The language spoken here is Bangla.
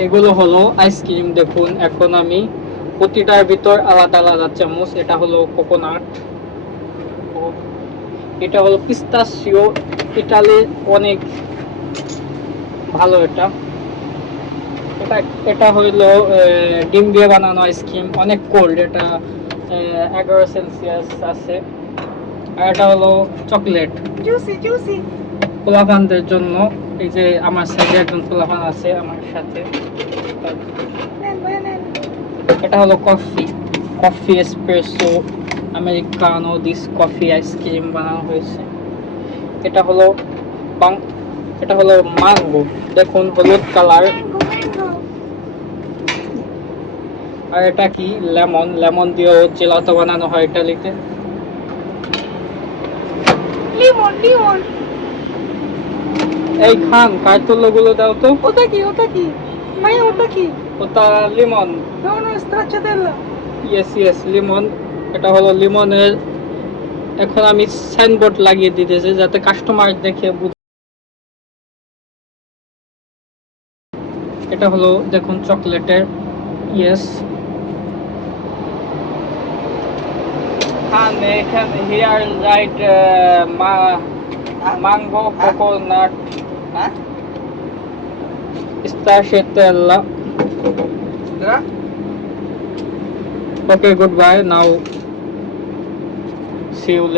এগুলো হলো আইসক্রিম। দেখুন এখন আমি প্রতিটার ভিতর আলাদা আলাদা চামচ। এটা হলো কোকোনাট, এটা হলো পিস্তাচিও, ইটালির অনেক ভালো। এটা এটা এটা হইলো ডিম দিয়ে বানানো আইসক্রিম, অনেক কোল্ড। এটা 11 সেলসিয়াস আছে। আর এটা হলো চকলেট, জুসি জুসি। পোলাপানদের জন্য। এই যে আমার সাইডে একজন পোলাপান আছে আমার সাথে। নেন ভাই নেন। এটা হলো coffee, coffee espresso Americano this coffee ice cream বানানো হয়েছে। এটা হলো বাং- এটা হলো ম্যাঙ্গো, দেখুন হলুদ কালার। Mango mango. আর এটা কি লেমন, লেমন দিয়েও জেলাতো বানানো হয় ইটালিতে। লিমন লিমন। এই খান কার্তুল্য গুলো দাও তো। ওটা কি ওটা কি? ভাইয়া ওটা কি? ওটা Limon. No no stracciatella. Yes yes Limon. এটা হলো লিমনের। এখন আমি সাইনবোর্ড লাগিয়ে দিতেছি যাতে কাস্টমার দেখে বুঝে। এটা হলো দেখুন চকলেটের। ইয়েস খান এখানে here right mango coconut stracciatella. Okay, goodbye. Now, see you later.